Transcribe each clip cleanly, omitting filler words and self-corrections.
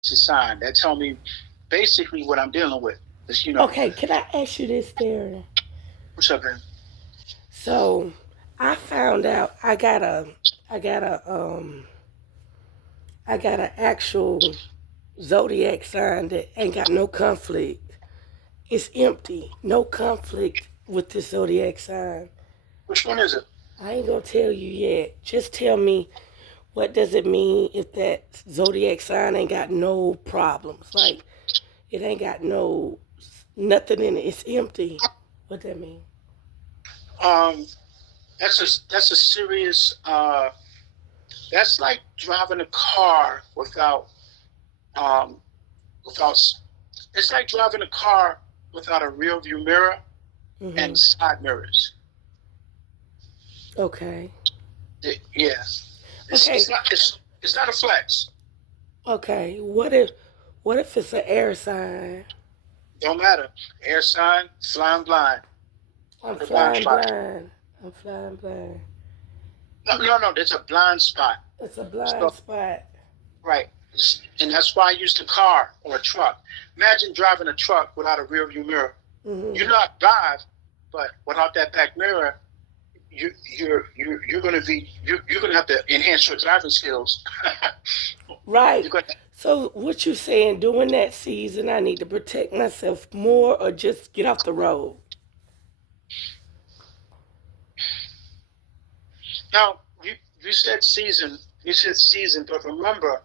it's a sign that tell me basically what I'm dealing with. Is, Okay, can I ask you this, Darren? what's up, man? So I found out I got a I got an actual zodiac sign that ain't got no conflict. It's empty. No conflict with the zodiac sign. Which one is it? I ain't gonna tell you yet. Just tell me what does it mean if that zodiac sign ain't got no problems? Like it ain't got no nothing in it. It's empty. What that mean? Um, that's a serious. That's like driving a car um without. It's like driving a car without a rear view mirror and Mhm. side mirrors. Okay. Yeah, it's Okay. not it's not a flex. Okay. What if it's an air sign? Don't matter. Air sign, flying blind I'm on the blind flying spot. blind. I'm flying blind. No, no, no. There's a blind spot. It's a blind So spot. right, and that's why I use the car or a truck. Imagine driving a truck without a rear view mirror. Mhm. You're not drive, but without that back mirror, you're gonna be you're gonna have to enhance your driving skills. Right. You're gonna So what you saying? During that season, I need to protect myself more, or just get off the road? now you said season, but remember,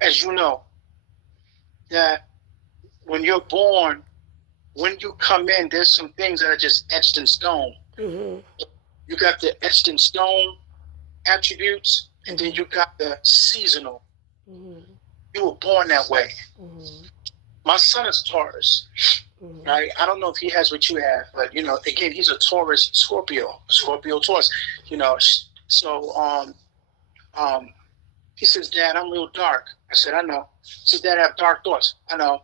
as you know, that when you're born, when you come in, there's some things that are just etched in stone. Mhm. You got the etched in stone attributes, and then Mhm. you got the seasonal. Mhm. You were born that way. Mhm. My son is Taurus, Mhm. right? I don't know if he has what you have, but again, he's a Taurus Scorpio Taurus. You know, so um, he says, "Dad, I'm real dark." I said, "I know." He says, "Dad, I have dark thoughts." I know,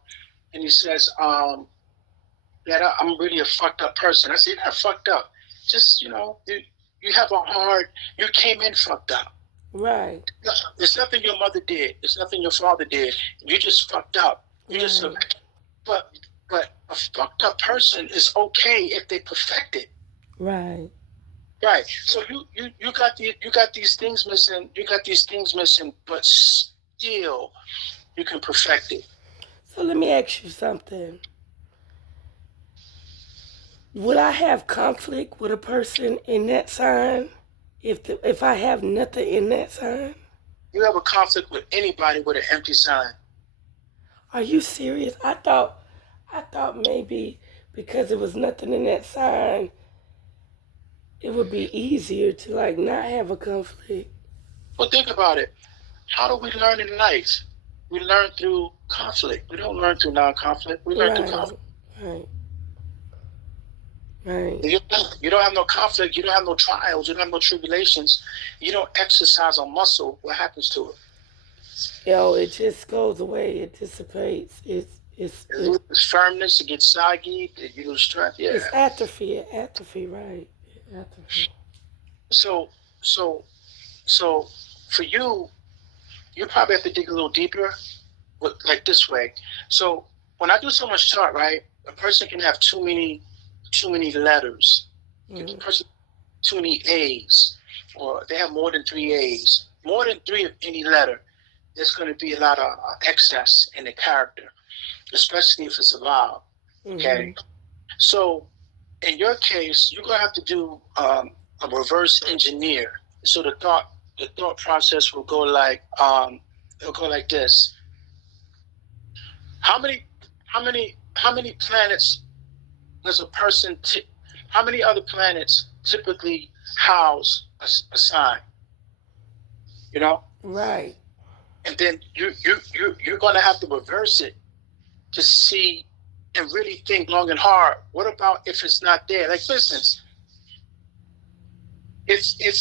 and he says, "Dad, I'm really a fucked up person." I said, "You're not fucked up. Just you have a hard. You came in fucked up. Right. There's nothing your mother did. There's nothing your father did. You just fucked up. You just Right. but a fucked up person is okay if they perfect it. Right. Right. So you got these things missing. You got these things missing, but still you can perfect it. So let me ask you something. Would I have conflict with a person in that sign if I have nothing in that sign? You have a conflict with anybody with an empty sign. Are you serious? I thought maybe because there was nothing in that sign, it would be easier to like not have a conflict. Well, think about it. How do we learn in life? We learn through conflict. We don't learn through non-conflict. We learn through Right. conflict. Right. Right. You don't have no conflict. You don't have no trials. You don't have no tribulations. You don't exercise a muscle. What happens to it? Yo, it just goes away. It dissipates. It loses firmness. It gets soggy. You lose strength. Yeah. It's atrophy. Atrophy. Right. Atrophy. So so so for you, you probably have to dig a little deeper, like this way. So when I do so much chart, right, a person can have too many letters. A Mm-hmm. person too many A's, or they have more than three A's, more than three of any letter. There's going to be a lot of excess in the character, especially if it's a vowel. Mm-hmm. Okay, so in your case, you're going to have to do a reverse engineer. So the thought process will go like it'll go like this. How many how many planets does a person how many other planets typically house a sign? You know, Right. and then you're going to have to reverse it to see and really think long and hard. What about if it's not there? Like for instance, if if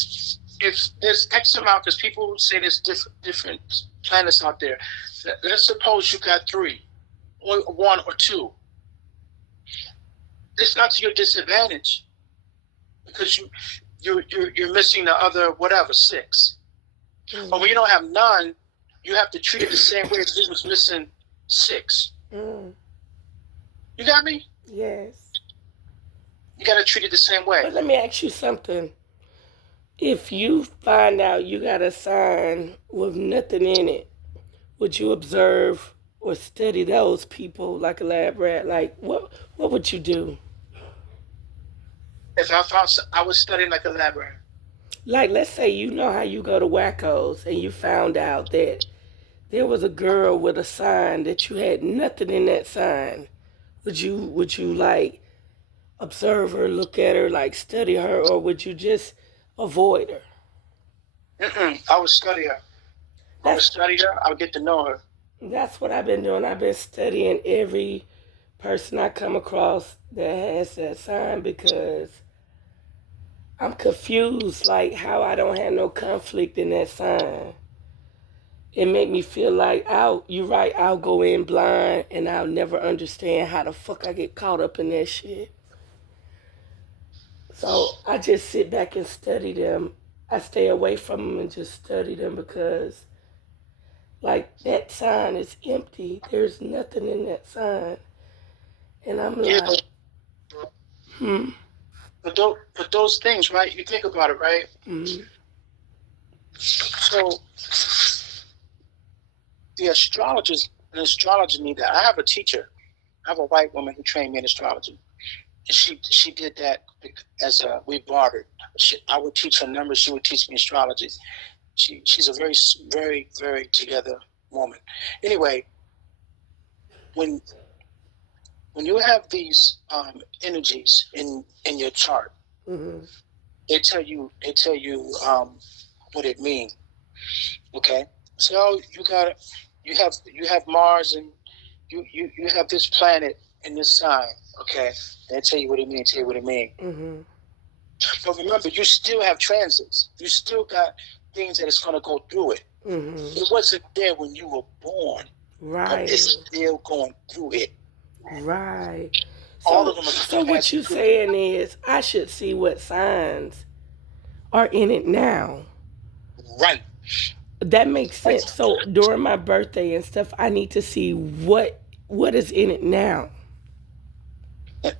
if there's X amount, because people say there's different planets out there. Let's suppose you got three, or one or two. It's not to your disadvantage because you're missing the other whatever six. But when Mm-hmm. you don't have none, you have to treat it the same way if it was missing 6. Mm. You got me? Yes. You got to treat it the same way. But let me ask you something. If you find out you got a sign with nothing in it, would you observe or study those people like a lab rat? Like, what would you do? If I found, I was studying like a lab rat. Like, let's say you know how you go to Wackos and you found out that there was a girl with a sign that you had nothing in that sign. Would you like observe her, look at her, like study her, or would you just avoid her? I would study her. I would That's study her. I would get to know her. that's what I've been doing. I've been studying every person I come across that has that sign because I'm confused, like how I don't have no conflict in that sign. It make me feel like you're right, I'll go in blind and I'll never understand how the fuck I get caught up in that shit. So I just sit back and study them. I stay away from them and just study them because, like, that sign is empty. There's nothing in that sign. And I'm Yeah, like, hmm, but those things, right? You think about it, right? mm, So the astrologers and astrology need that. I have a teacher. I have a white woman who trained me in astrology, and she did that as we bartered. I would teach her numbers. She would teach me astrology. She's a very very very together woman. Anyway, when when you have these energies in your chart, mm-hmm, they tell you what it means. Okay, so you have Mars and you have this planet in this sign. Okay, they tell you what it means. Tell you what it means. mm-hmm, But remember, you still have transits. You still got things that it's going to go through it. mm-hmm. It wasn't there when you were born, but Right, it's still going through it. right. All So, of them are so going to what pass you through it. saying is I should see what signs are in it now. Right. That makes Right. sense. So during my birthday and stuff, I need to see what is in it now.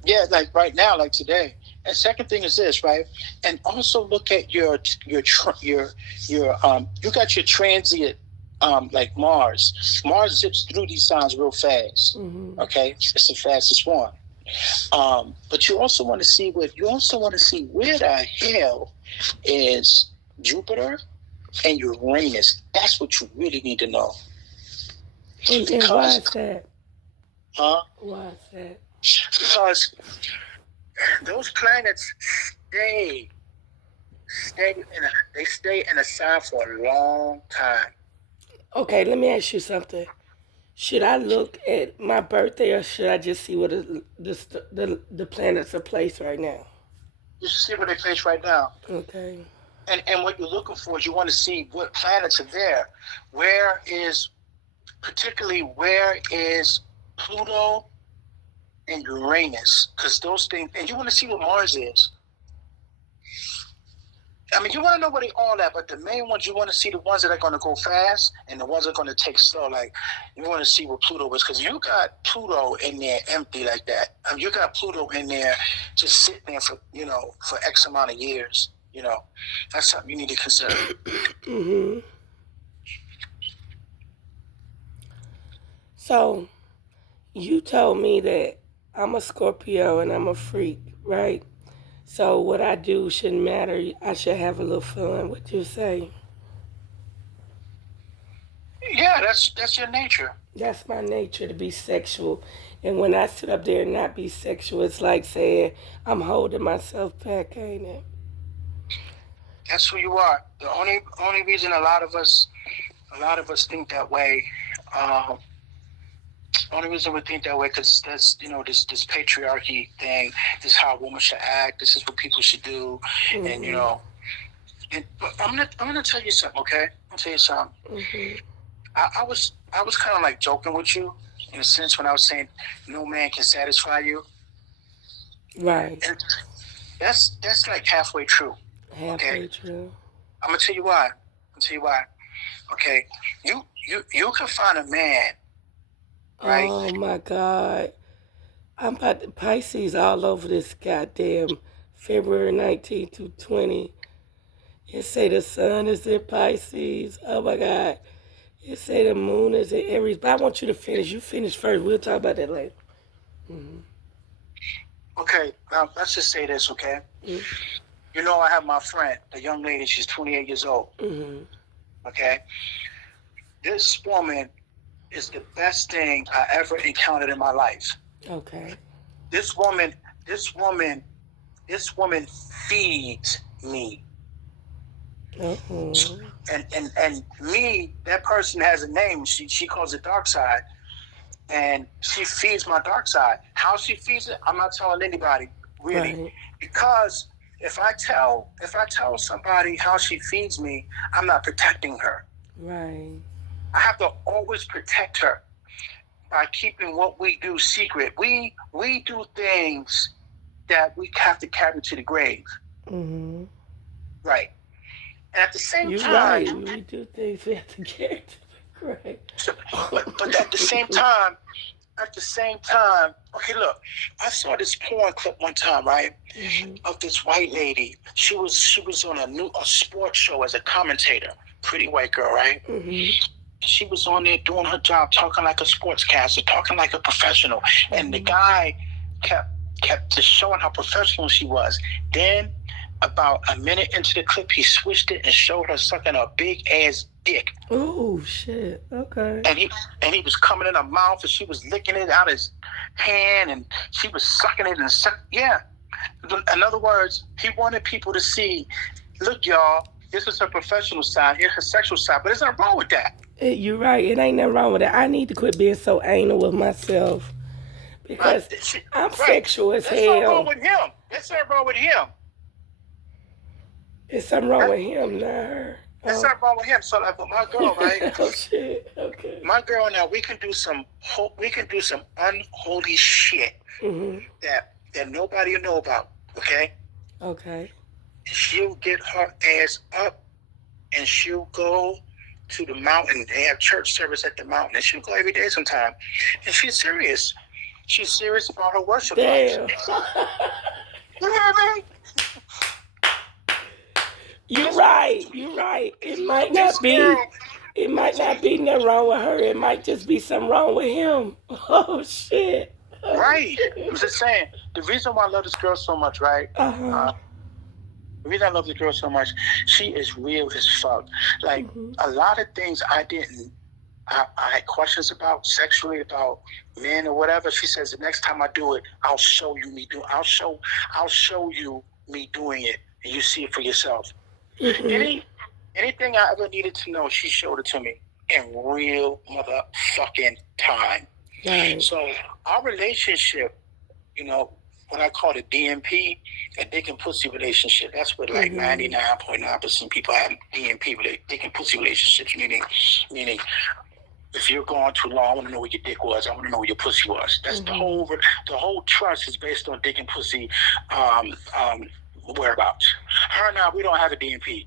Yeah, like right now, like today. And second thing is this, right? And also look at your you got your transient like Mars. Mars zips through these signs real fast. Mm-hmm. Okay, it's the fastest one. But you also want to see where the hell is Jupiter and Uranus. That's what you really need to know And why because is that? uh, Why is that? because those planets they stay in a sign for a long time. Okay, let me ask you something. Should I look at my birthday or should I just see what the planets are placed right now? You see where they place right now, Okay. and what you're looking for is you want to see what planets are there. Where is where is Pluto and Uranus? Because those things, and you want to see what Mars is. I mean, you want to know where they all at, but the main ones you want to see the ones that are going to go fast and the ones that are going to take slow. Like you want to see where Pluto is because you got Pluto in there empty like that. I mean, you got Pluto in there just sitting there for for X amount of years. That's something you need to consider. Mm-hmm. So you told me that I'm a Scorpio and I'm a freak, right? So what I do shouldn't matter. I should have a little fun. What you say? Yeah, that's your nature. That's my nature to be sexual. And when I sit up there and not be sexual, it's like saying I'm holding myself back, ain't it? That's who you are. The only reason a lot of us think that way. Um, Only reason we think that way because that's this patriarchy thing. This is how a woman should act. This is what people should do, and Mm-hmm. But I'm gonna tell you something, okay? I'll tell you something. Mm-hmm. I was kind of like joking with you in a sense when I was saying no man can satisfy you, Right. and that's like halfway true. Okay, Halfway true. I'm gonna tell you why. Okay, you you can find a man, right? Oh my God. I'm about to Pisces all over this goddamn February 19th to 20. It say the sun is in Pisces. Oh my God. It say the moon is in Aries. But I want you to finish. You finish first. We'll talk about that later. Mm-hmm. Okay, now let's just say this, okay? Mm-hmm. You know, I have my friend, the young lady. She's 28 years old. Mm-hmm. Okay, this woman is the best thing I ever encountered in my life. Okay. This woman, this woman, this woman feeds me. Uh-huh. And me, that person has a name. She calls it dark side, and she feeds my dark side. How she feeds it, I'm not telling anybody really, Right. because if I tell somebody how she feeds me, I'm not protecting her. Right. I have to always protect her by keeping what we do secret. We do things that we have to carry to the grave. Mm-hmm. Right. And at the same You're time, right. We do things we have to get to the grave. so, but at the same time, okay, look, I saw this porn clip one time, right, of this white lady. She was on a sports show as a commentator, pretty white girl, right? Mm-hmm. She was on there doing her job, talking like a sportscaster, talking like a professional, and the guy kept just showing how professional she was. Then, about a minute into the clip, he switched it and showed her sucking a big ass dick. Oh shit. Okay. And he was coming in her mouth, and she was licking it out his hand, and she was sucking it and yeah. In other words, he wanted people to see, look, y'all, this is her professional side, here's her sexual side, but there's nothing wrong with that. You're right. It ain't nothing wrong with that. I need to quit being so anal with myself because I'm sexual as There's hell. something wrong with him. There's something wrong with him. There's something wrong with him, not her. There's something wrong with him. So like with my girl, right? Oh shit. Okay. My girl, now we can do some unholy shit that nobody will know about. Okay. Okay. She'll get her ass up and she'll go to the mountain. They have church service at the mountain, and she'll go every day sometime. And she's serious. She's serious about her worship life. Damn. You know what I mean? You're right. You're right. It might not be. It might not be nothing wrong with her. It might just be something wrong with him. Oh shit. Right. I'm just saying. The reason why I love this girl so much, right? The reason I love this girl so much, she is real as fuck. Like a lot of things I had questions about sexually, about men or whatever. She says the next time I do it, I'll show you me do. I'll show you me doing it, and you see it for yourself. Anything I ever needed to know, she showed it to me in real motherfucking time. Right. So our relationship, you know, what I call the DMP, a dick and pussy relationship. That's what like 99.9% people have DMP, dick and pussy relationships, meaning if you're going too long, I want to know where your dick was. I want to know where your pussy was. That's the whole trust is based on dick and pussy whereabouts. Her and I, we don't have a DMP.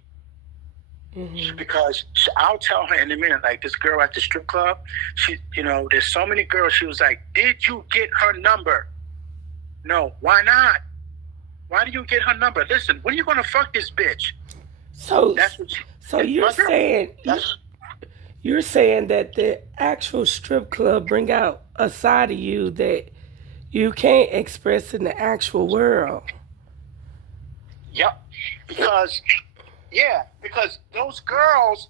Because I'll tell her in a minute, like this girl at the strip club, she, there's so many girls. She was like, "Did you get her number?" No. Why not? Why do you get her number? Listen, when are you gonna fuck this bitch? So you're saying that the actual strip club bring out a side of you that you can't express in the actual world. Yep. Because those girls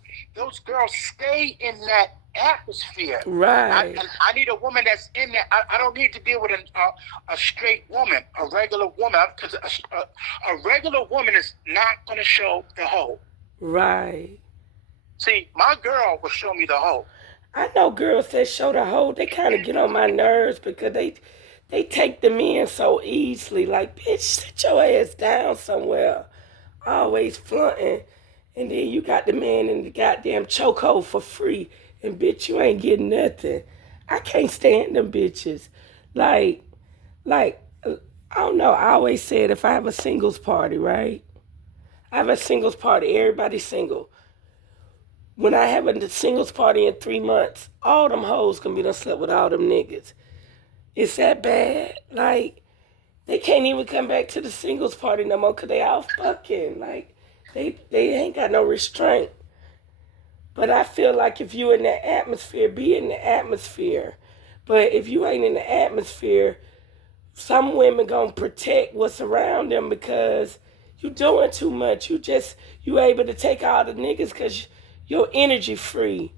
stay in that atmosphere. Right. I need a woman that's in there. I don't need to deal with a straight woman, a regular woman, because a regular woman is not going to show the hoe. Right. See, my girl will show me the hoe. I know girls that show the hoe. They kind of get on my nerves because they take them in so easily. Like, bitch, sit your ass down somewhere. Always flaunting, and then you got the man in the goddamn chokehold for free, and bitch, you ain't getting nothing. I can't stand them bitches. Like, I don't know. I always said if I have a singles party, right? I have a singles party. Everybody's single. When I have a singles party in 3 months, all them hoes gonna be done slept with all them niggas. It's that bad. Like, they can't even come back to the singles party no more because they all fucking. Like, they ain't got no restraint. But I feel like if you in that atmosphere, be in the atmosphere. But if you ain't in the atmosphere, some women gonna protect what's around them because you doing too much. You able to take all the niggas because your energy free.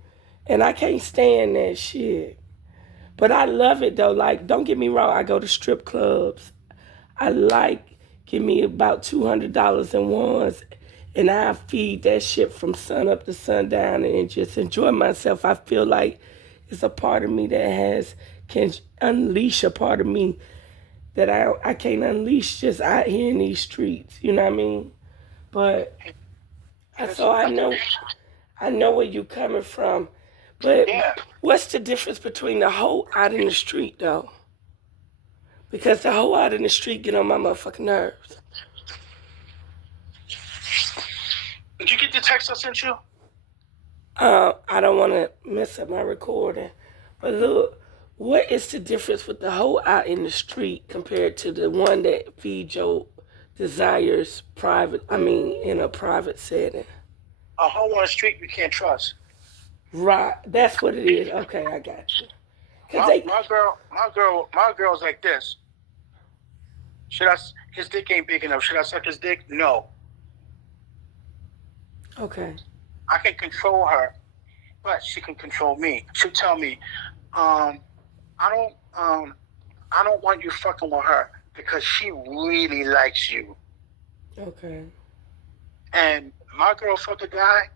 And I can't stand that shit. But I love it though. Like, don't get me wrong, I go to strip clubs. I like give me about $200 in ones, and I feed that shit from sun up to sundown and just enjoy myself. I feel like it's a part of me that can unleash a part of me that I can't unleash just out here in these streets. You know what I mean? But so I know where you coming from. But Yeah. what's the difference between the hoe out in the street though? Because the hoe out in the street get on my motherfucking nerves. Did you get the text I sent you? I don't want to mess up my recording. But look, what is the difference with the hoe out in the street compared to the one that feeds your desires in a private setting? A hoe on the street you can't trust. Right, that's what it is. Okay, I got you. Cause My girl's like this. His dick ain't big enough. Should I suck his dick? No. Okay. I can control her, but she can control me. She'll tell me, I don't want you fucking with her because she really likes you. Okay. And my girl fuck a guy,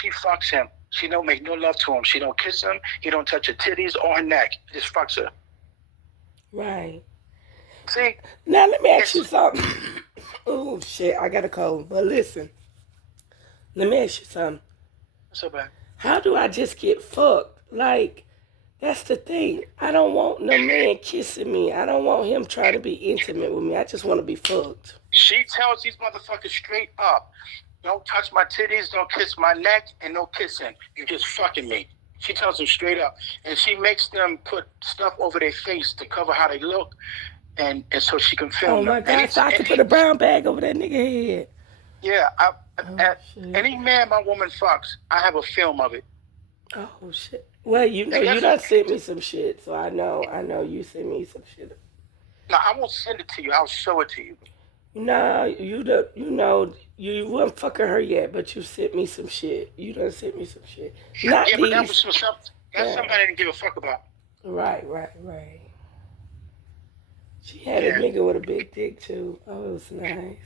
she fucks him. She don't make no love to him. She don't kiss him. He don't touch her titties or her neck. Just fucks her. Right. See? Now let me ask you something. Oh shit, I got a cold. But listen, let me ask you something. So bad. How do I just get fucked? Like, that's the thing. I don't want no man kissing me. I don't want him trying to be intimate with me. I just want to be fucked. She tells these motherfuckers straight up, don't touch my titties, don't kiss my neck, and no kissing. You just fucking me. She tells them straight up. And she makes them put stuff over their face to cover how they look, and so she can film Oh them. my God, so I can put a brown bag over that nigga head. Yeah, Shit. any man my woman fucks, I have a film of it. Oh shit. Well, you know, you done sent me some shit, so I know you sent me some shit. No, I won't send it to you. I'll show it to you. Nah, you weren't fucking her yet, but you sent me some shit. You done sent me some shit. Not Yeah, these. but that was some stuff. That's something I didn't give a fuck about. Right. She had a nigga with a big dick too. Oh, it was nice.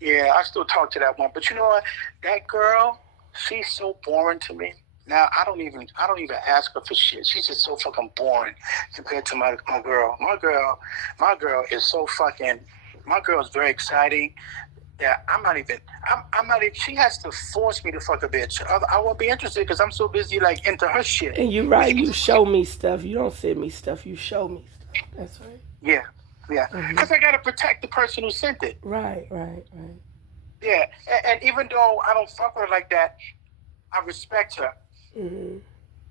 Yeah, I still talk to that one, but you know what? That girl, she's so boring to me. Now I don't even ask her for shit. She's just so fucking boring compared to my girl. My girl is so fucking. My girl is very exciting. Yeah, I'm not even. She has to force me to fuck a bitch. I won't be interested because I'm so busy like into her shit. And you right. You show me stuff. You don't send me stuff. You show me stuff. That's right. Yeah. Because I gotta protect the person who sent it. Right. Yeah, and even though I don't fuck her like that, I respect her. Mm-hmm.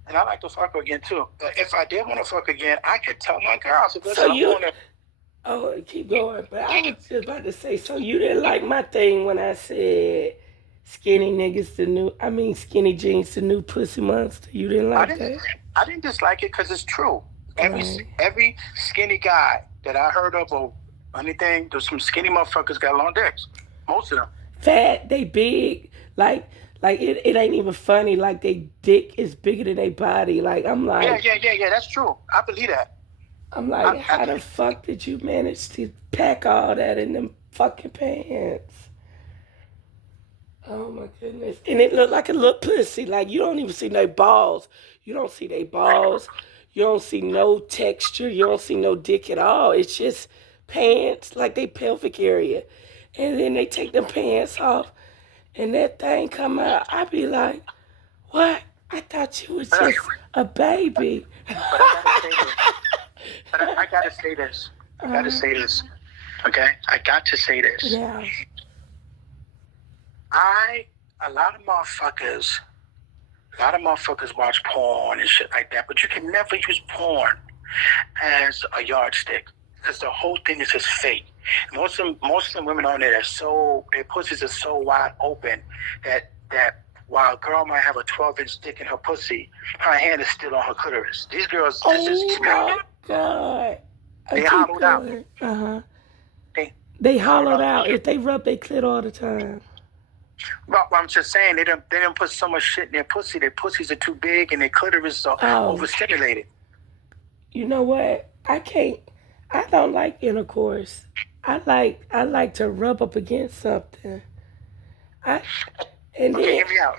And I like to fuck her again too. But if I did want to fuck again, I could tell my girl. Oh, keep going. But I was just about to say, so you didn't like my thing when I said skinny niggas skinny jeans the new pussy monster. You didn't like that? I didn't dislike it because it's true. Every skinny guy that I heard of or anything, there's some skinny motherfuckers got long dicks. Most of them. Fat, they big, like it ain't even funny. Like they dick is bigger than their body. Like I'm like, yeah. That's true. I believe that. I'm like, how the fuck did you manage to pack all that in them fucking pants? Oh my goodness! And it looked like a little pussy. Like you don't even see no balls. You don't see their balls. You don't see no texture. You don't see no dick at all. It's just pants, like they pelvic area. And then they take the pants off, and that thing come out. I be like, what? I thought you was just a baby. But I gotta say this. Okay? I got to say this. Yeah. I a lot of motherfuckers, watch porn and shit like that, but you can never use porn as a yardstick because the whole thing is just fake. Most of the women on there their pussies are so wide open that while a girl might have a 12-inch dick in her pussy, her hand is still on her clitoris. These girls, Oh my God. they Keep hollowed out. going. Uh-huh. They hollowed out. If they rub their clit all the time. But I'm just saying they don't put so much shit in their pussy. Their pussies are too big and their clitoris are overstimulated. You know what? I don't like intercourse. I like to rub up against something. Hear me out.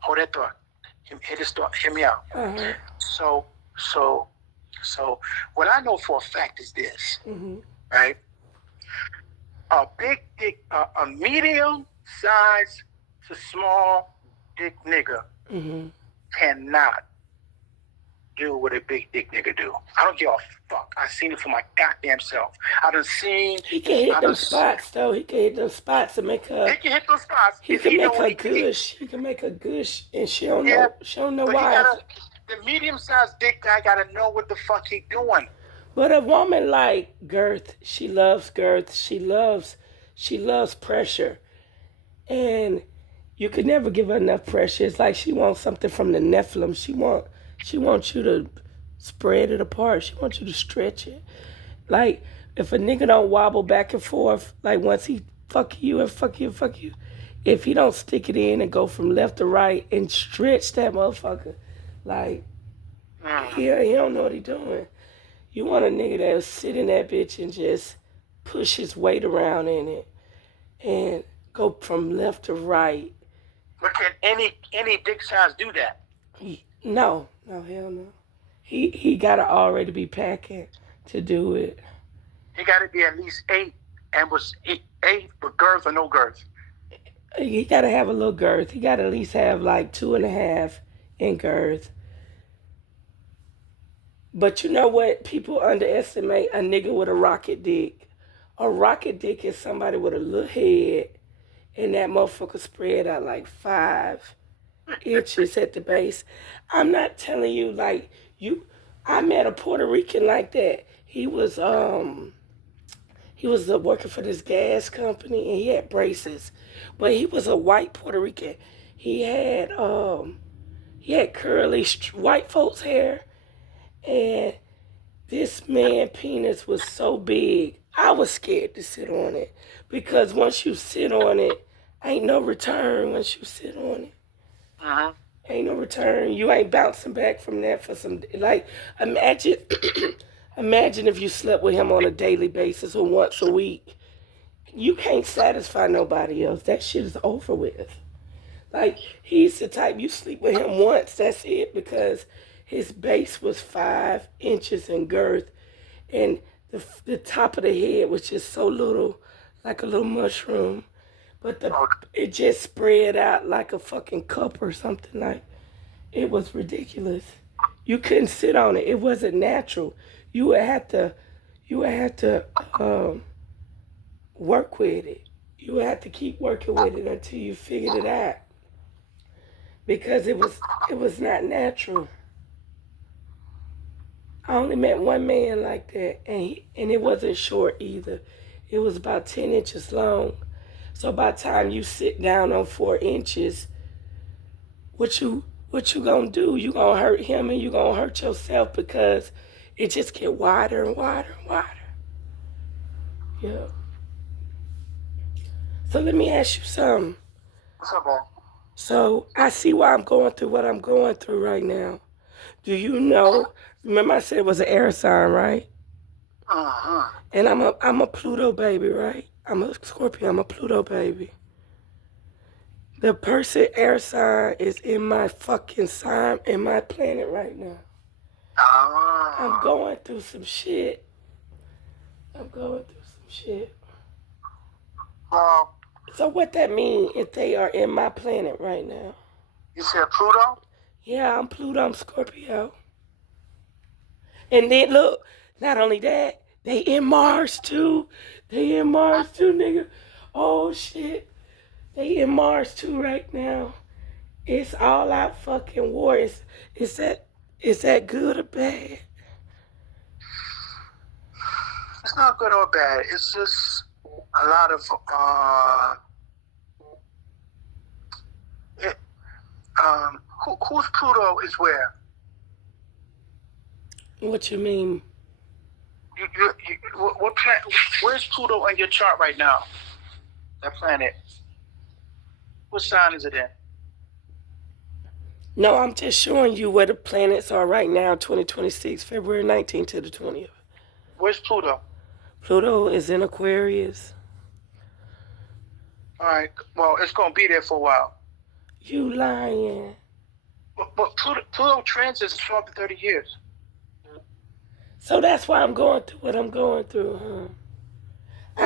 Hold that thought. Hear this thought. Hear me out. Uh-huh. So what I know for a fact is this, right? A big dick, a medium size to small dick nigga cannot do what a big dick nigga do. I don't give a fuck. I seen it for my goddamn self. I done seen. He can hit them spots though. He can hit them spots and make her. He can hit those spots. He can make her gush. He can make her gush, and she don't know. She don't know why. The medium-sized dick guy gotta know what the fuck he doing. But a woman like girth, she loves girth. She loves pressure, and you could never give her enough pressure. It's like she wants something from the Nephilim. She wants you to spread it apart. She wants you to stretch it. Like if a nigga don't wobble back and forth, like once he fuck you and fuck you and fuck you, if he don't stick it in and go from left to right and stretch that motherfucker, like he don't know what he doing. You want a nigga that'll sit in that bitch and just push his weight around in it and go from left to right. But can any dick size do that? No, hell no. He gotta already be packing to do it. He gotta be at least 8 and was 8 with girth or no girth. He gotta have a little girth. He gotta at least have like 2.5 in girth. But you know what? People underestimate a nigga with a rocket dick. A rocket dick is somebody with a little head and that motherfucker spread out like 5 inches at the base. I'm not telling you like you. I met a Puerto Rican like that. He was working for this gas company and he had braces, but he was a white Puerto Rican. He had curly white folks hair, and this man penis was so big. I was scared to sit on it because once you sit on it, ain't no return. Once you sit on it. Ain't no return. You ain't bouncing back from that for some, like, imagine if you slept with him on a daily basis or once a week. You can't satisfy nobody else. That shit is over with. Like, he's the type, you sleep with him once, that's it, because his base was 5 inches in girth and the top of the head was just so little, like a little mushroom. But it just spread out like a fucking cup or something. Like, it was ridiculous. You couldn't sit on it. It wasn't natural. You would have to work with it. You would have to keep working with it until you figured it out. Because it was not natural. I only met one man like that, and it wasn't short either. It was about 10 inches long. So by the time you sit down on 4 inches, what you gonna do? You gonna hurt him and you gonna hurt yourself because it just get wider and wider and wider. Yeah. So let me ask you something. What's up, man? So I see why I'm going through what I'm going through right now. Do you know? Remember I said it was an air sign, right? And I'm a Pluto baby, right? I'm a Scorpio. I'm a Pluto baby. The person air sign is in my fucking sign, in my planet right now. I'm going through some shit. So what that mean if they are in my planet right now? You said Pluto? Yeah, I'm Pluto. I'm Scorpio. And then look, not only that, they in Mars too, nigga. Oh shit. They in Mars too right now. It's all out fucking war. Is that good or bad? It's not good or bad. It's just a lot of it, whose Pluto is where? What you mean? What planet? Where's Pluto on your chart right now? That planet. What sign is it in? No, I'm just showing you where the planets are right now, 2026, February 19th to the 20th. Where's Pluto? Pluto is in Aquarius. All right. Well, it's gonna be there for a while. You lying. But Pluto transits 12 to 30 years. So that's why I'm going through what I'm going through, huh?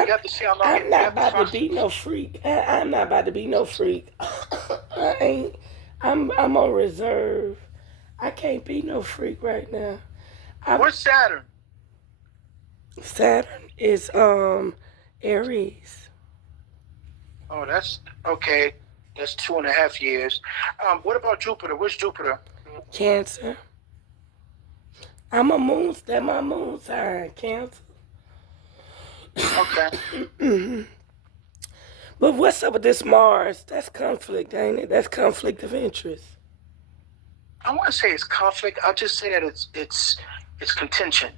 You have to see how long. I'm not about to be no freak. I'm not about to be no freak. I ain't. I'm on reserve. I can't be no freak right now. Where's Saturn? Saturn is Aries. Oh, that's okay. That's 2.5 years. What about Jupiter? Where's Jupiter? Cancer. That's my moon sign, Cancer. Okay. But what's up with this Mars? That's conflict, ain't it? That's conflict of interest. I want to say it's conflict. I'll just say that it's contention.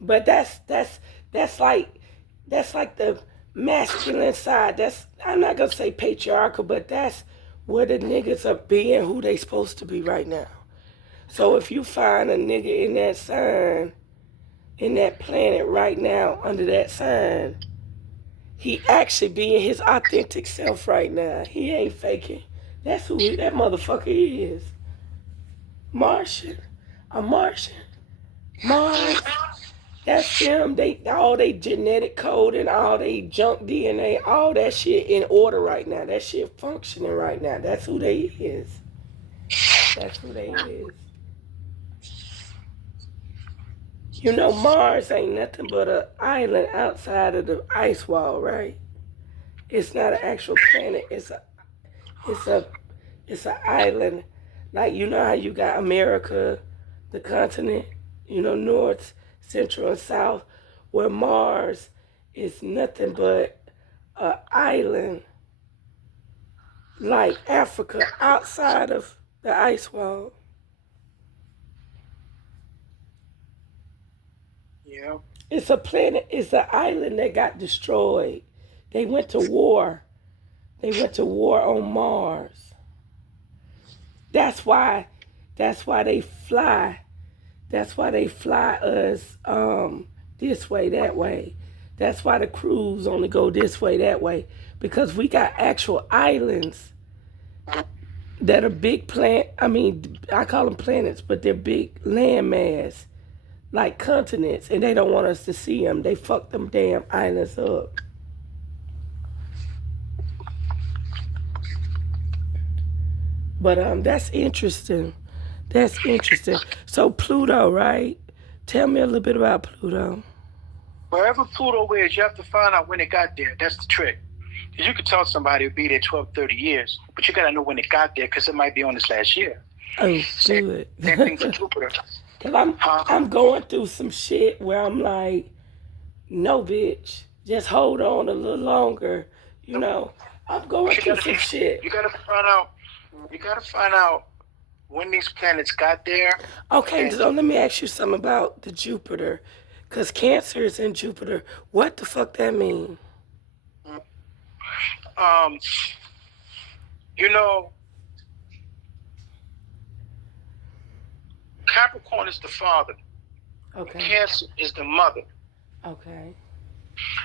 But that's like the masculine side. I'm not gonna say patriarchal, but that's where the niggas are being who they supposed to be right now. So if you find a nigga in that sign, in that planet right now under that sign, he actually being his authentic self right now. He ain't faking. That's who that motherfucker is. Martian. A Martian. Mars. That's them. All they genetic code and all they junk DNA, all that shit in order right now. That shit functioning right now. That's who they is. That's who they is. You know, Mars ain't nothing but an island outside of the ice wall, right? It's not an actual planet. It's an island. Like, you know how you got America, the continent, North, Central, and South, where Mars is nothing but an island like Africa outside of the ice wall. Yeah. It's a planet, it's an island that got destroyed. They went to war. They went to war on Mars. That's why they fly. That's why they fly us this way, that way. That's why the crews only go this way, that way. Because we got actual islands that are big I call them planets, but they're big landmass, like continents, and they don't want us to see them. They fuck them damn islands up. But that's interesting. That's interesting. So Pluto, right? Tell me a little bit about Pluto. Wherever Pluto is, you have to find out when it got there. That's the trick. Because you could tell somebody it'll be there 12, 30 years, but you got to know when it got there because it might be on this last year. Oh, good. Same thing for Jupiter. Because I'm going through some shit where I'm like, no, bitch, just hold on a little longer. I'm going through some shit. You got to find out when these planets got there. Okay, so let me ask you something about the Jupiter. Because Cancer is in Jupiter. What the fuck that mean? Capricorn is the father. Okay. Cancer is the mother. Okay.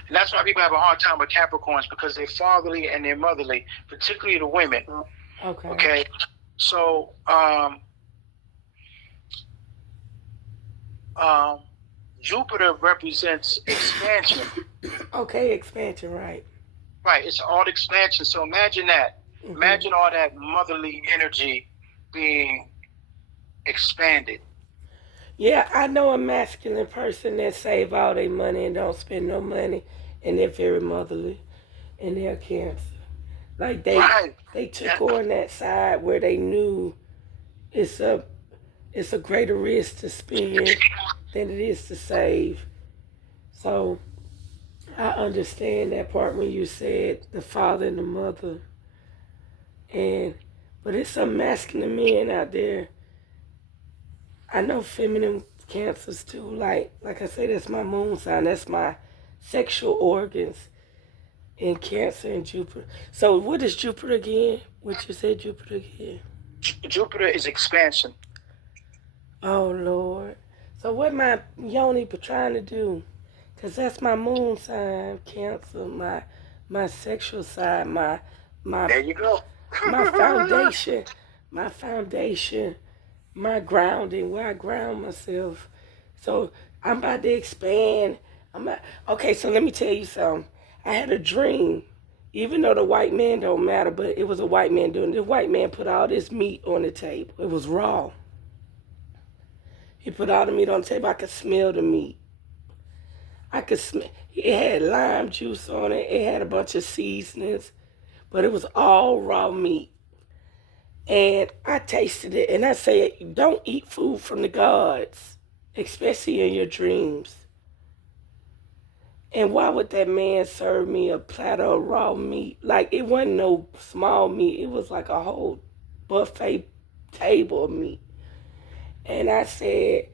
And that's why people have a hard time with Capricorns, because they're fatherly and they're motherly, particularly the women. Okay. Okay. So, Jupiter represents expansion. Okay, expansion, right. Right, it's all expansion. So imagine that. Mm-hmm. Imagine all that motherly energy being expanded. Yeah, I know a masculine person that save all their money and don't spend no money, and they're very motherly, and they're Cancer. Like Right. they Yeah. took on that side where they knew it's a it's a greater risk to spend than it is to save. So I understand that part when you said the father and the mother, and but it's some masculine men out there. I know feminine cancers too. Like I say, that's my moon sign. That's my sexual organs in Cancer and Jupiter. So what is Jupiter again? What you said Jupiter again? Jupiter is expansion. Oh Lord. So what my yoni trying to do? Cause that's my moon sign, Cancer. My sexual side. My There you go. my foundation. My foundation. My grounding. Where I ground myself. So I'm about to expand. Okay, so let me tell you something. I had a dream. Even though the white man don't matter, but it was a white man doing it. The white man put all this meat on the table. It was raw. He put all the meat on the table. I could smell the meat. I could smell. It had lime juice on it. It had a bunch of seasonings, but it was all raw meat. And I tasted it, and I said, "Don't eat food from the gods, especially in your dreams." And why would that man serve me a platter of raw meat? Like it wasn't no small meat. It was like a whole buffet table of meat. And I said,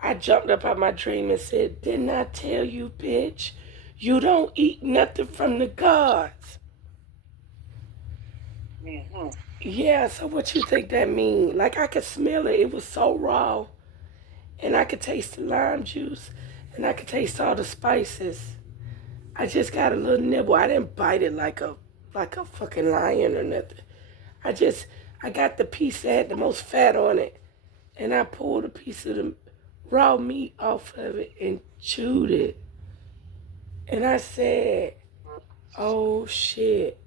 I jumped up out my dream and said, "Didn't I tell you, bitch? You don't eat nothing from the gods." Mm-hmm. Yeah, so what you think that mean? Like I could smell it. It was so raw. And I could taste the lime juice. And I could taste all the spices. I just got a little nibble. I didn't bite it like a fucking lion or nothing. I just I got the piece that had the most fat on it, and I pulled a piece of the raw meat off of it and chewed it. And I said, "Oh shit,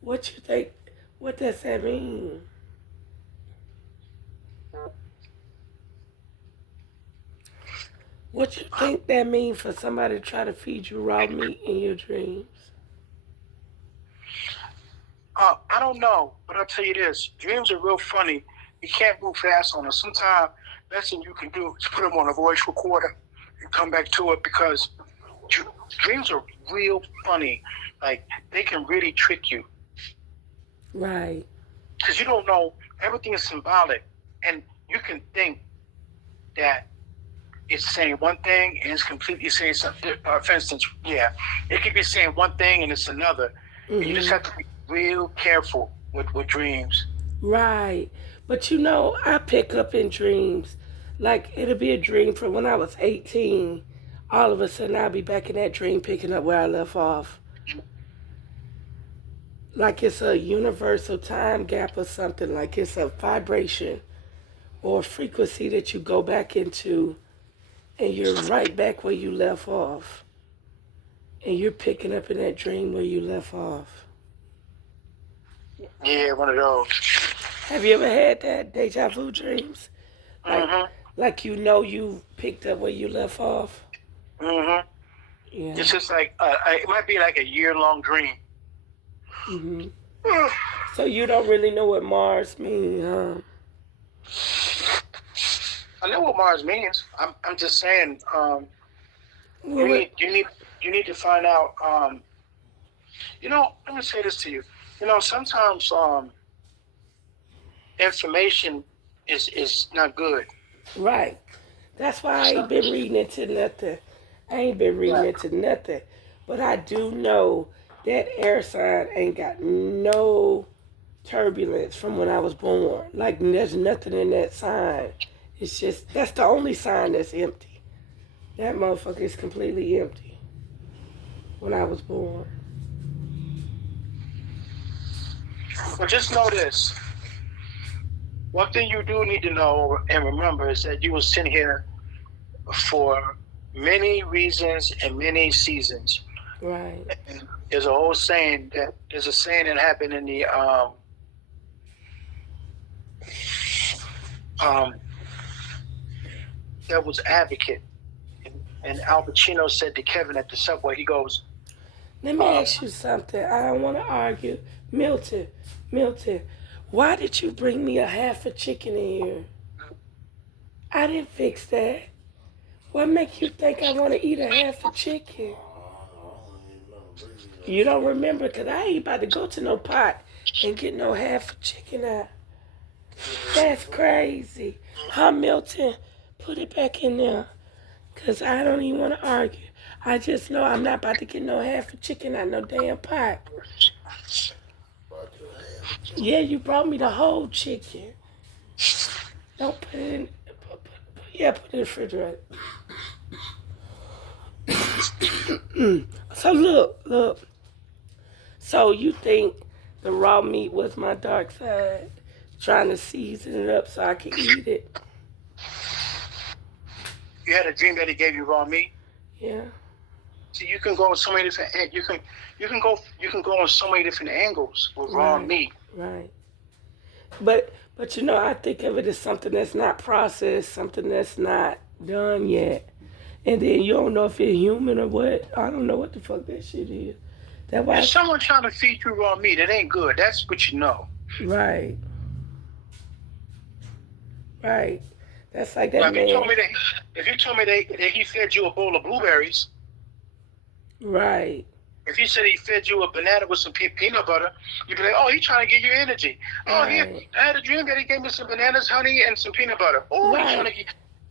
what you think? What does that mean? What you think that mean for somebody to try to feed you raw meat in your dreams?" I don't know, but I'll tell you this: dreams are real funny. You can't move fast on them. Sometimes best thing you can do is put them on a voice recorder and come back to it because dreams are real funny. Like they can really trick you Right. because you don't know everything is symbolic, and you can think that it's saying one thing and it's completely saying something. For instance, yeah, it could be saying one thing and it's another. And you just Mhm. have to be real careful with dreams. Right. But I pick up in dreams. Like it'll be a dream from when I was 18. All of a sudden I'll be back in that dream picking up where I left off. Like it's a universal time gap or something. Like it's a vibration or a frequency that you go back into and you're right back where you left off. And you're picking up in that dream where you left off. Yeah, one of those. Have you ever had that deja vu dreams? Like Mm-hmm. like you picked up where you left off? Mm-hmm. Yeah. It's just like it might be like a year-long dream. Mhm. So you don't really know what Mars means, huh? I know what Mars means. I'm just saying. Well, You what? need you need you need to find out. Let me say this to you. Sometimes information is not good. Right. That's why I ain't Some, been reading into nothing. I ain't been reading right. into nothing. But I do know that air sign ain't got no turbulence from when I was born. Like there's nothing in that sign. It's just that's the only sign that's empty. That motherfucker is completely empty when I was born. But just know this. One thing you do need to know and remember is that you were sent here for many reasons and many seasons. Right. And there's a saying that happened in the um Devil's Advocate. And Al Pacino said to Kevin at the subway, he goes, Let me um, ask you something. I don't want to argue, Milton, Milton, why did you bring me a half a chicken in here? I didn't fix that. What make you think I want to eat a half a chicken? You don't remember? Because I ain't about to go to no pot and get no half a chicken out. That's crazy. Huh, Milton? Put it back in there. Because I don't even want to argue. I just know I'm not about to get no half a chicken out no damn pot. Yeah, you brought me the whole chicken. Don't put it in. Yeah, put it in the refrigerator. So look. So you think the raw meat was my dark side, trying to season it up so I could eat it? You had a dream that he gave you raw meat. Yeah. See, you can go on so many different. You can go on so many different angles with raw meat. Right. But you know, I think of it as something that's not processed, something that's not done yet. And then you don't know if it's human or what. I don't know what the fuck that shit is. That's why. If someone trying to feed you raw meat, it ain't good. That's what you know. Right. Right. That's like that now, man. If you told me that he fed you a bowl of blueberries. Right. If he said he fed you a banana with some peanut butter, you'd be like, oh, he's trying to give you energy. Oh, I had a dream that he gave me some bananas, honey, and some peanut butter. Oh, he's trying to give.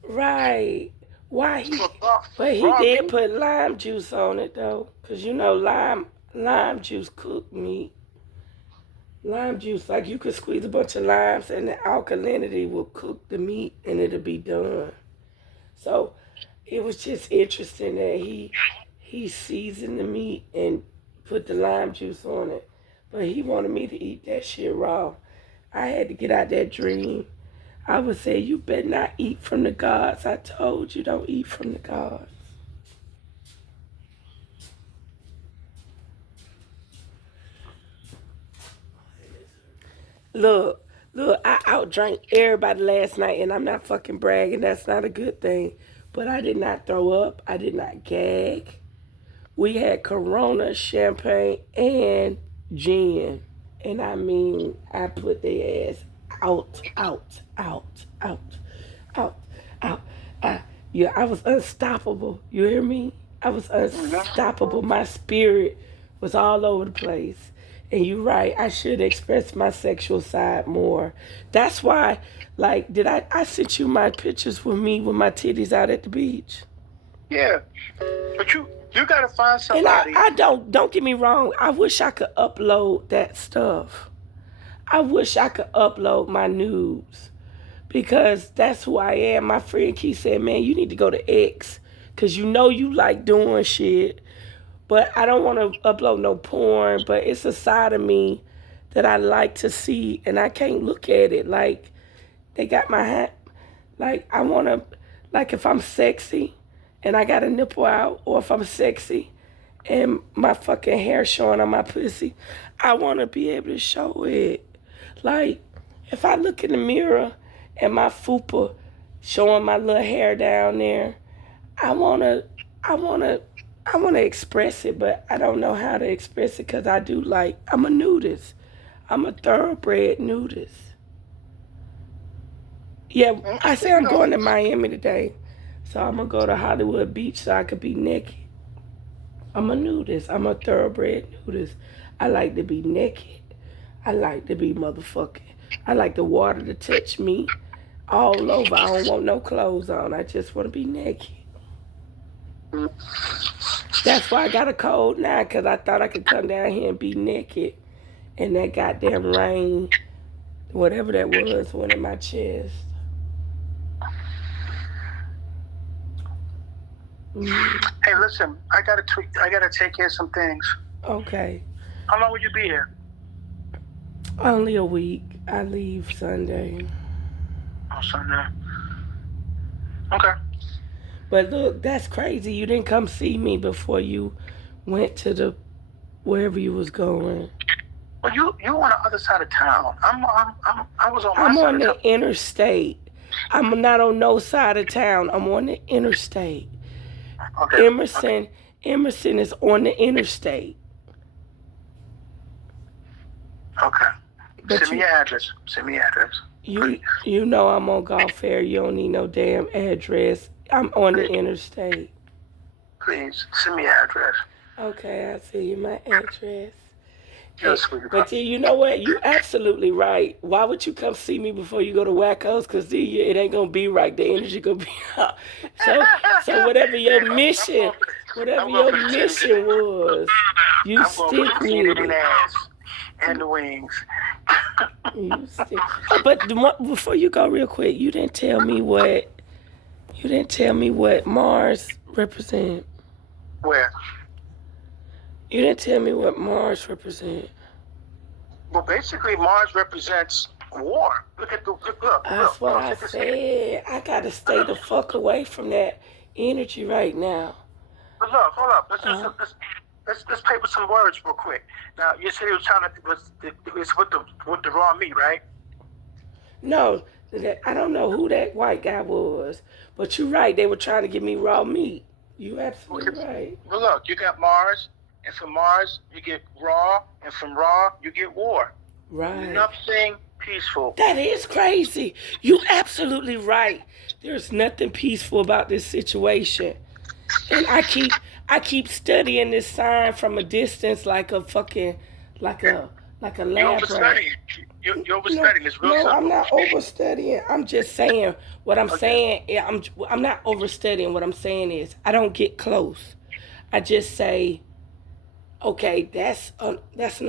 Right. Why he? But he did put lime juice on it though, cause you know lime juice cook meat. Lime juice, like you could squeeze a bunch of limes and the alkalinity will cook the meat and it'll be done. So it was just interesting that he seasoned the meat and put the lime juice on it. But he wanted me to eat that shit raw. I had to get out that dream. I would say, you better not eat from the gods. I told you, don't eat from the gods. Look, I outdrank everybody last night, and I'm not fucking bragging. That's not a good thing. But I did not throw up. I did not gag. We had Corona, champagne, and gin. And I mean, I put their ass out. Yeah, I was unstoppable. You hear me? I was unstoppable. My spirit was all over the place. And you're right, I should express my sexual side more. That's why, like, I sent you my pictures with me with my titties out at the beach. Yeah, but you gotta find somebody. And I don't get me wrong, I wish I could upload that stuff. I wish I could upload my nudes. Because that's who I am. My friend Keith said, man, you need to go to X. Because you know you like doing shit. But I don't want to upload no porn. But it's a side of me that I like to see. And I can't look at it. Like, they got my hat. Like, I want to, like if I'm sexy and I got a nipple out. Or if I'm sexy and my fucking hair showing on my pussy. I want to be able to show it. Like, if I look in the mirror and my fupa showing my little hair down there, I wanna express it, but I don't know how to express it because I'm a nudist. I'm a thoroughbred nudist. Yeah, I say I'm going to Miami today, so I'm gonna go to Hollywood Beach so I could be naked. I'm a nudist. I'm a thoroughbred nudist. I like to be naked. I like to be motherfucking. I like the water to touch me all over. I don't want no clothes on. I just want to be naked. That's why I got a cold now, because I thought I could come down here and be naked. And that goddamn rain, whatever that was, went in my chest. Hey, listen, I gotta take care of some things. Okay. How long will you be here? Only a week. I leave Sunday. Oh, Sunday. Okay. But look, that's crazy. You didn't come see me before you went to wherever you was going. Well, you on the other side of town. I was on my I'm side on of the town. interstate. I'm not on no side of town. I'm on the interstate. Okay. Emerson is on the interstate. Okay. But Send me your address. Send me your address. you know I'm on Gulf Air. You don't need no damn address. I'm on the interstate. Please send me your address. Okay, I'll send you my address. You're a sweetie pie. But you know what? You absolutely right. Why would you come see me before you go to Wacko's? Because it ain't gonna be right. The energy gonna be out. So whatever your mission, whatever I'm going your for the titties. mission was, you I'm going for stick the titties with and it. ass and the wings. You stick. Oh, but before you go, real quick, you didn't tell me what Mars represent. Where? You didn't tell me what Mars represent. Well, basically, Mars represents war. Look at the look. That's what I Check this here. said. I gotta stay the fuck away from that energy right now. But look, hold up. Let's play with some words real quick. Now, you said you were trying to it's with the raw meat, right? No, I don't know who that white guy was, but you're right. They were trying to give me raw meat. You absolutely right. Well, look, you got Mars, and from Mars you get raw, and from raw you get war. Right. Nothing peaceful. That is crazy. You absolutely right. There's nothing peaceful about this situation. And I keep studying this sign from a distance like a fucking like a You're lab rat. overstudying. You're overstudying. It's real No, simple. I'm not overstudying. I'm just saying what I'm saying. I'm not overstudying. What I'm saying is I don't get close. I just say, okay, that's an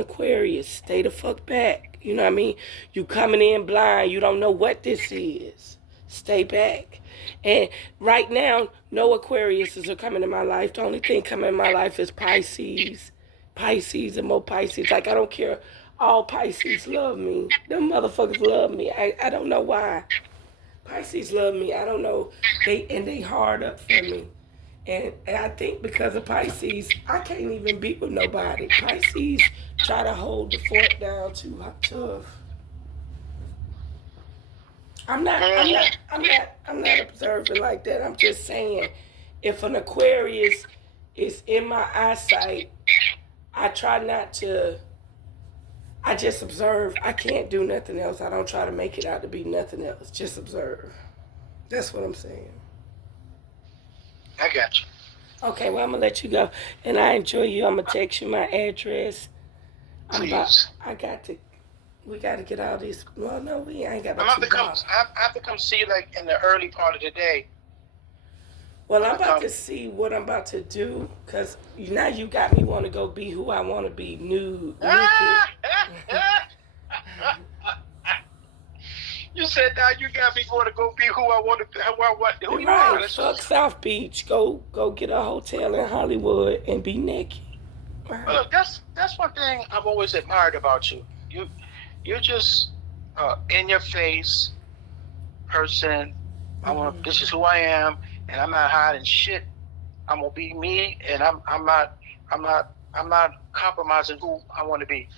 Aquarius. Stay the fuck back. You know what I mean? You coming in blind. You don't know what this is. Stay back. And right now, no Aquariuses are coming in my life. The only thing coming in my life is Pisces. Pisces and more Pisces. Like, I don't care. All Pisces love me. Them motherfuckers love me. I don't know why. Pisces love me. I don't know. They hard up for me. And I think because of Pisces, I can't even be with nobody. Pisces try to hold the fort down too tough. I'm not observing like that. I'm just saying, if an Aquarius is in my eyesight, I try not to. I just observe. I can't do nothing else. I don't try to make it out to be nothing else. Just observe. That's what I'm saying. I got you. Okay, well, I'm going to let you go. And I enjoy you. I'm going to text you my address. Please. We got to get all these. Well, no, we ain't got no I have to come see you like in the early part of the day. Well, I'm about to see what I'm about to do, because now you got me want to go be who I want to be, nude, naked. You said now you got me want to go be who I want to be. Who you Right, are. fuck South Beach. Go get a hotel in Hollywood and be naked. Right. Well, look, that's one thing I've always admired about you. You're just in your face person. This is who I am, and I'm not hiding shit. I'm gonna be me, and I'm not compromising who I want to be.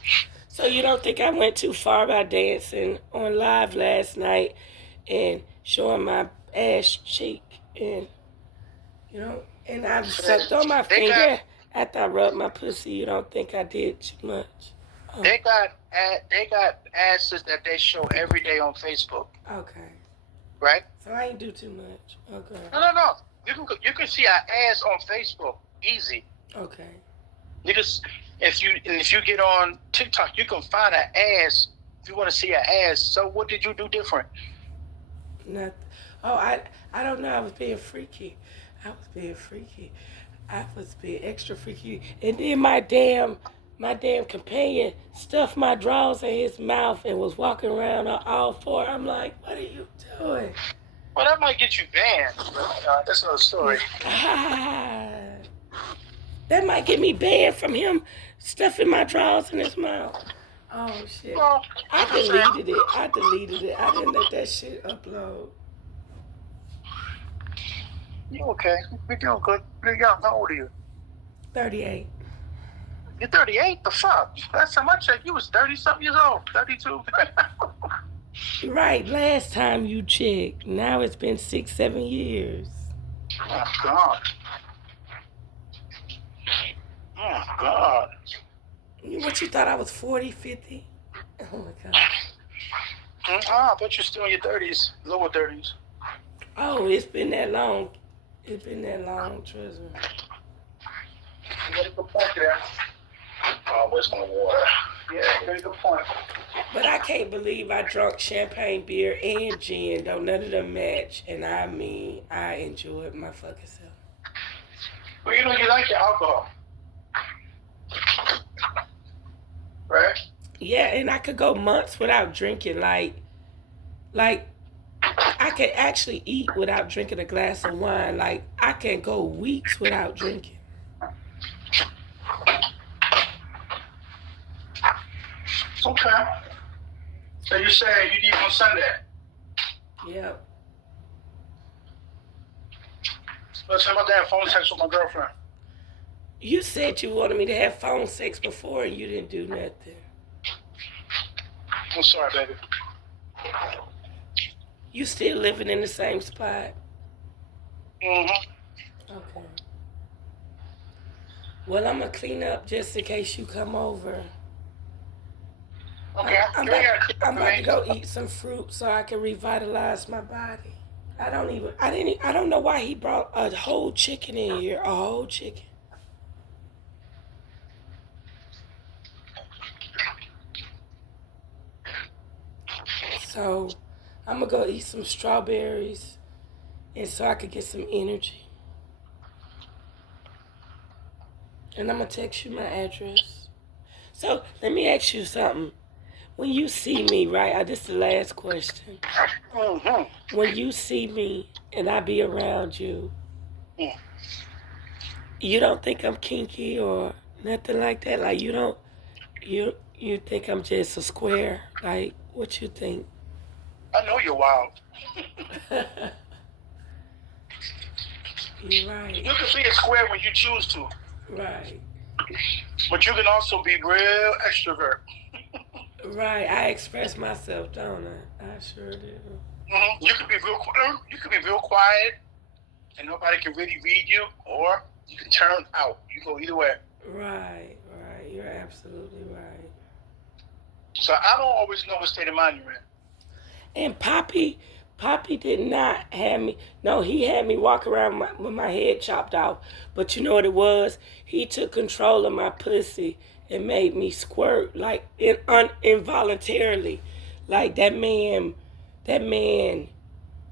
So you don't think I went too far by dancing on live last night and showing my ass cheek and and I sucked on my finger after I rubbed my pussy? You don't think I did too much? Oh. They got asses that they show every day on Facebook. Okay. Right? So I ain't do too much. Okay. No. You can see our ass on Facebook easy. Okay. Because if you get on TikTok, you can find an ass if you want to see an ass. So what did you do different? Nothing. Oh, I don't know. I was being freaky. I was being extra freaky. And then my damn companion stuffed my drawers in his mouth and was walking around on all four. I'm like, what are you doing? Well, that might get you banned. That's another story. That might get me banned from him stuffing my drawers in his mouth. Oh, shit. Well, I deleted it. I didn't let that shit upload. You okay? You're doing good. You're young. How old are you? 38. You're 38? The fuck? Last time I checked, you was 30-something years old. 32. Right. Last time you checked. Now it's been 6-7 years. Oh, God. Oh, God. What, you thought I was 40, 50? Oh my God. I thought you're still in your 30s, lower 30s. Oh, it's been that long. It's been that long, trust me. You got a good point there. Oh, where's my water? Yeah, you got a good point. But I can't believe I drunk champagne, beer, and gin, though none of them match. And I mean, I enjoyed my fucking self. Well, you know, you like your alcohol, right? Yeah, and I could go months without drinking. Like I could actually eat without drinking a glass of wine. Like I can go weeks without drinking. Okay. So you say you eat on Sunday. Yep. Let's talk about that phone sex with my girlfriend. You said you wanted me to have phone sex before and you didn't do nothing. I'm sorry, baby. You still living in the same spot? Mm-hmm. Okay. Well, I'm going to clean up just in case you come over. Okay. I'm about to go eat some fruit so I can revitalize my body. I don't know why he brought a whole chicken in here. A whole chicken. So I'm going to go eat some strawberries and so I could get some energy. And I'm going to text you my address. So let me ask you something. When you see me, right? This is the last question. Mm-hmm. When you see me and I be around you, you don't think I'm kinky or nothing like that? Like you think I'm just a square? Like what you think? I know you're wild. You're right. You can be a square when you choose to. Right. But you can also be real extrovert. Right. I express myself, don't I? I sure do. Mm-hmm. You can be real quiet, and nobody can really read you, or you can turn out. You go either way. Right. Right. You're absolutely right. So I don't always know what state of mind you're in. And Poppy did not have me. No, he had me walk around with my head chopped off. But you know what it was? He took control of my pussy and made me squirt like involuntarily. Like that man,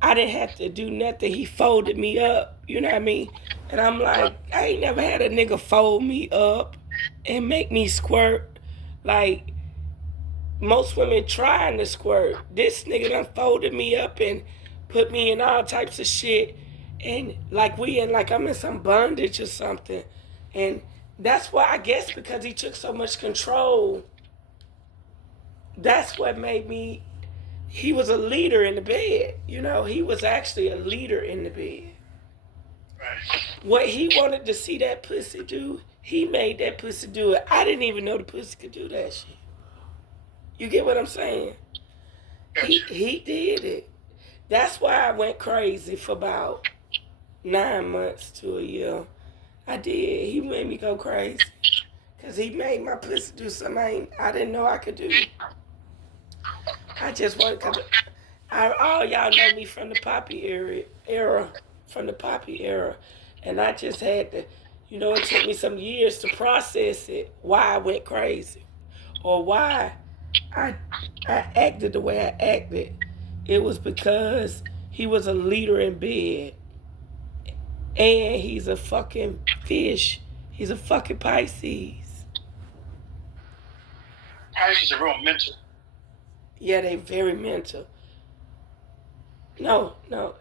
I didn't have to do nothing. He folded me up. You know what I mean? And I'm like, I ain't never had a nigga fold me up and make me squirt. Like, most women trying to squirt. This nigga done folded me up and put me in all types of shit. And like I'm in some bondage or something. And that's why I guess because he took so much control, that's what made me, he was a leader in the bed. You know, he was actually a leader in the bed. Right. What he wanted to see that pussy do, he made that pussy do it. I didn't even know the pussy could do that shit. You get what I'm saying? He did it. That's why I went crazy for about 9 months to a year. I did. He made me go crazy. Because he made my pussy do something I didn't know I could do. I just wanted, because all y'all know me from the Poppy era. From the Poppy era. And I just had to, it took me some years to process it, why I went crazy. Or why I acted the way I acted. It was because he was a leader in bed. And he's a fucking fish. He's a fucking Pisces. Pisces are real mental. Yeah, they very mental. No,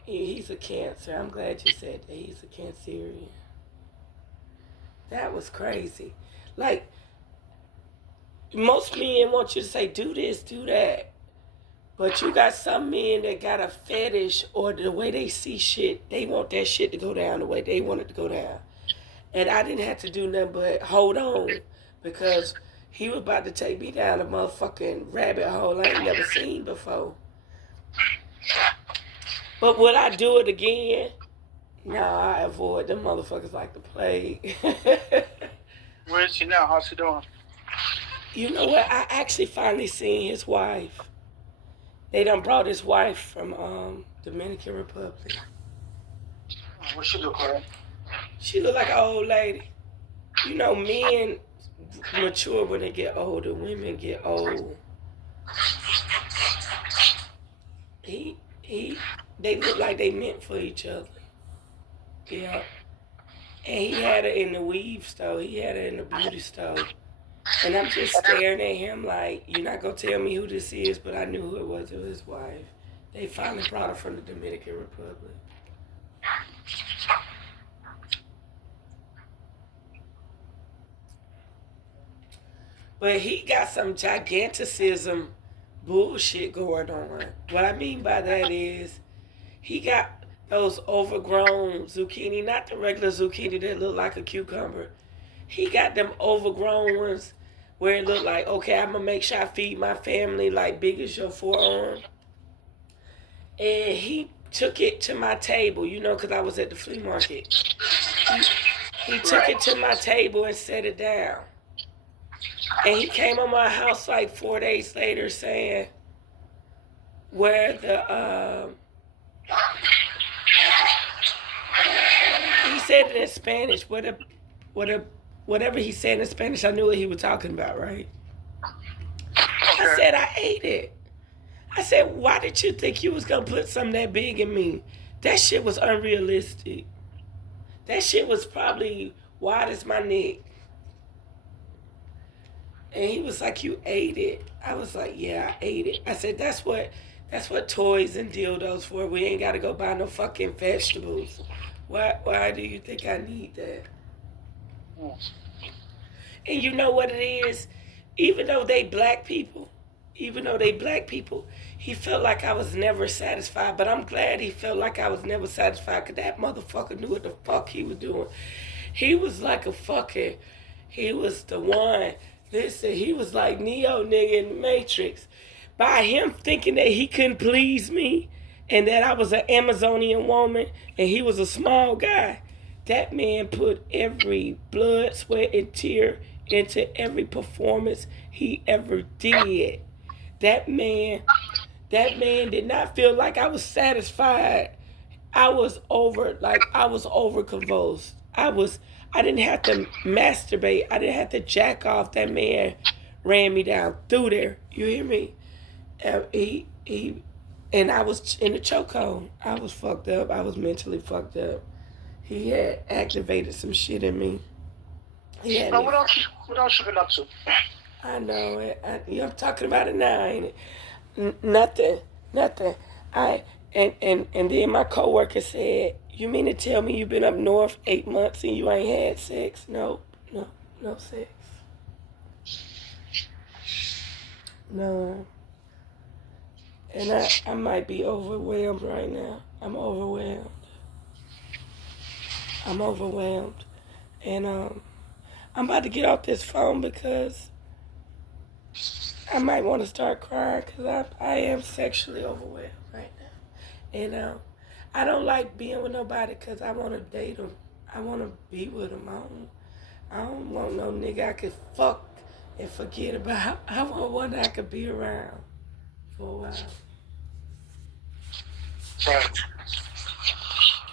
he's a Cancer. I'm glad you said that. He's a Cancerian. That was crazy. Like, most men want you to say, do this, do that. But you got some men that got a fetish or the way they see shit, they want that shit to go down the way they want it to go down. And I didn't have to do nothing but hold on because he was about to take me down a motherfucking rabbit hole I ain't never seen before. But would I do it again? Nah, I avoid them motherfuckers like the plague. Where is she now? How's she doing? You know what? I actually finally seen his wife. They done brought his wife from Dominican Republic. What she look like? She look like an old lady. You know, men mature when they get older. Women get old. He, they look like they meant for each other. Yeah. And he had her in the weave store. He had her in the beauty store. And I'm just staring at him like, you're not going to tell me who this is, but I knew who it was. It was his wife. They finally brought her from the Dominican Republic. But he got some giganticism bullshit going on. What I mean by that is he got those overgrown zucchini, not the regular zucchini that look like a cucumber. He got them overgrown ones where it looked like, okay, I'm gonna make sure I feed my family like big as your forearm. And he took it to my table, you know, because I was at the flea market. He took it to my table and set it down. And he came on my house like 4 days later saying, where the, he said it in Spanish, whatever he said in Spanish, I knew what he was talking about, right? Okay. I said, I ate it. I said, why did you think you was going to put something that big in me? That shit was unrealistic. That shit was probably wide as my neck. And he was like, you ate it. I was like, yeah, I ate it. I said, that's what toys and dildos for. We ain't got to go buy no fucking vegetables. Why do you think I need that? And you know what it is? Even though they black people, he felt like I was never satisfied. But I'm glad he felt like I was never satisfied because that motherfucker knew what the fuck he was doing. He was like he was the one. Listen, he was like Neo nigga in the Matrix. By him thinking that he couldn't please me and that I was an Amazonian woman and he was a small guy, that man put every blood, sweat, and tear into every performance he ever did. That man did not feel like I was satisfied. I was over convulsed. I didn't have to masturbate. I didn't have to jack off. That man ran me down through there. You hear me? He and I was in the chokehold. I was fucked up. I was mentally fucked up. He had activated some shit in me. What else you been up to? I know it. I'm talking about it now, ain't it? Nothing. I and then my coworker said, "You mean to tell me you've been up north 8 months and you ain't had sex?" No sex. No. And I might be overwhelmed right now. I'm overwhelmed. And I'm about to get off this phone because I might want to start crying because I am sexually overwhelmed right now. And I don't like being with nobody because I want to date them. I want to be with them. I don't want no nigga I could fuck and forget about. I want one that I could be around for a while. Right.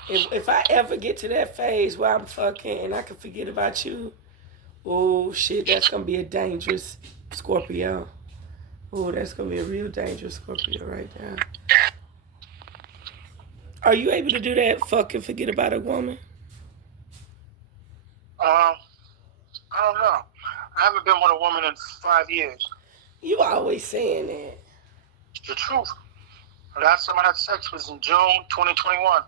If I ever get to that phase where I'm fucking and I can forget about you, oh shit, that's gonna be a dangerous Scorpio. Oh, that's gonna be a real dangerous Scorpio right now. Are you able to do that? Fucking forget about a woman? I don't know. I haven't been with a woman in 5 years. You always saying that. It's the truth. The last time I had sex was in June 2021.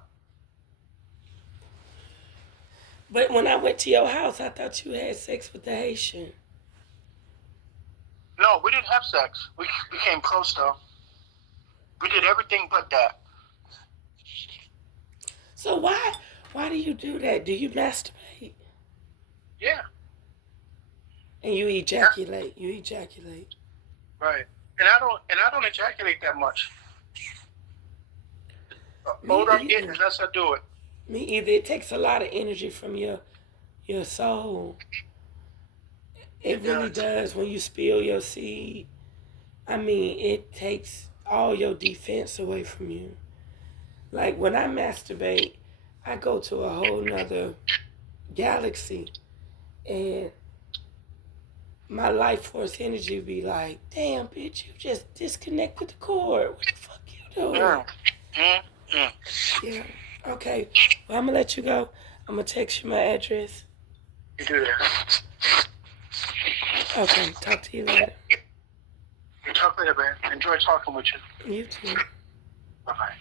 But when I went to your house, I thought you had sex with the Haitian. No, we didn't have sex. We came close though. We did everything but that. So why do you do that? Do you masturbate? Yeah. And you ejaculate. You ejaculate. Right. And I don't ejaculate that much. The older I'm getting, the less I do it. Me either. It takes a lot of energy from your soul. It really does. When you spill your seed, I mean, it takes all your defense away from you. Like when I masturbate, I go to a whole nother galaxy, and my life force energy be like, damn, bitch, you just disconnected the cord. What the fuck you doing? Yeah. Okay. Well, I'm going to let you go. I'm going to text you my address. You do that. Okay. Talk to you later. You talk later, man. Enjoy talking with you. You too. Bye-bye.